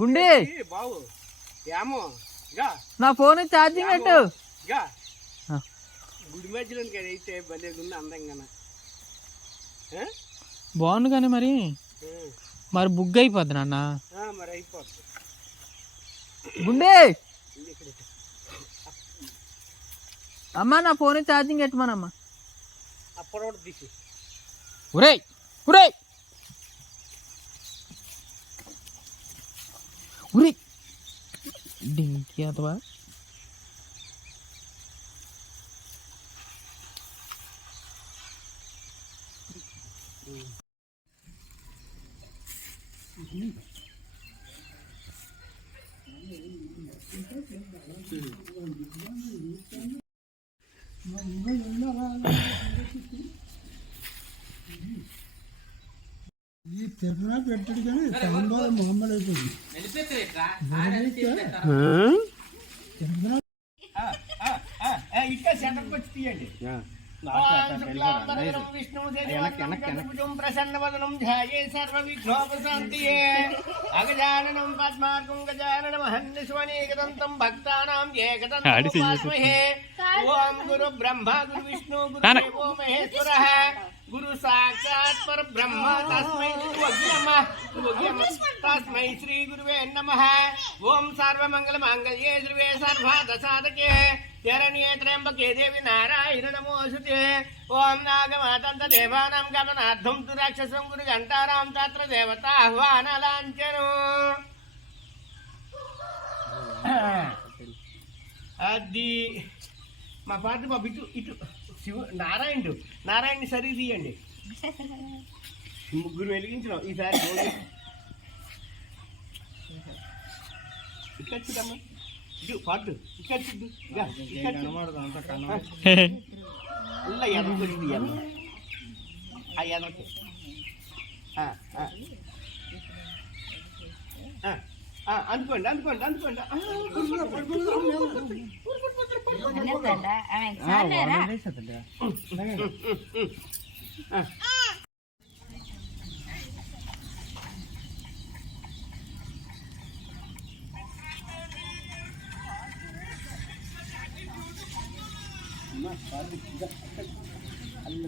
గుండె బావు ఏమో నా ఫోన్ ఛార్జింగ్ పెట్టు. గుడి మధ్యలో అయితే భలే ఉంది అందంగా. బాగుంది కానీ మరి బుగ్ అయిపోద్ది నాన్న. మరి అయిపోద్ది. గుండె అమ్మా నా ఫోన్ ఛార్జింగ్ పెట్టమనమ్మా. అప్పుడు తీసి ఉరే ఉరే ఉరే డింకి అథవా ఈ తిరుమల పెట్టాడు కానీ తమిళ మొహమ్మద్ అయిపోయింది. ఇక్కడ సెంటర్కి వచ్చి తీయండి. ప్రసన్నవదనం ధ్యాయే సర్వవిఘ్నోపశాంతయే అగజాననం పద్మార్గం గజానన మహన్నిస్వనేకదంతం భక్తానాం ఏకదంతముపాస్మహే. ఓం గురు బ్రహ్మ గురు విష్ణు గురు దేవో మహేశ్వరః గురు సాక్షాత్ పరబ్రహ్మ తస్మై తస్మై శ్రీ గురువే నమః. ఓం సర్వమంగళ మాంగళ్యే శ్రీవే సర్వార్థ సాధకే శరణ్యే త్ర్యంబకే దేవి నారాయణ నమోస్తుతే. ఓం నాగమాతంత దేవానాం గమనార్థం తు రాక్షసం గురు గంటారాం తత్ర దేవతా ఆహ్వానలాంఛనం. అది మా పాట బాబు ఇటు ఇటు శివ నారాయణుని సరి తీయండి. ముగ్గురు వెలిగించినాం ఈసారి. ఇక్కడ చూడమ్మా ఇటు పాటు ఇక్కడ చూద్దు. ఇలా ఎదరికి తీయాలి. ఆ ఎదరికి అందుకోండి అందుకోండి అందుకోండి. అల్ల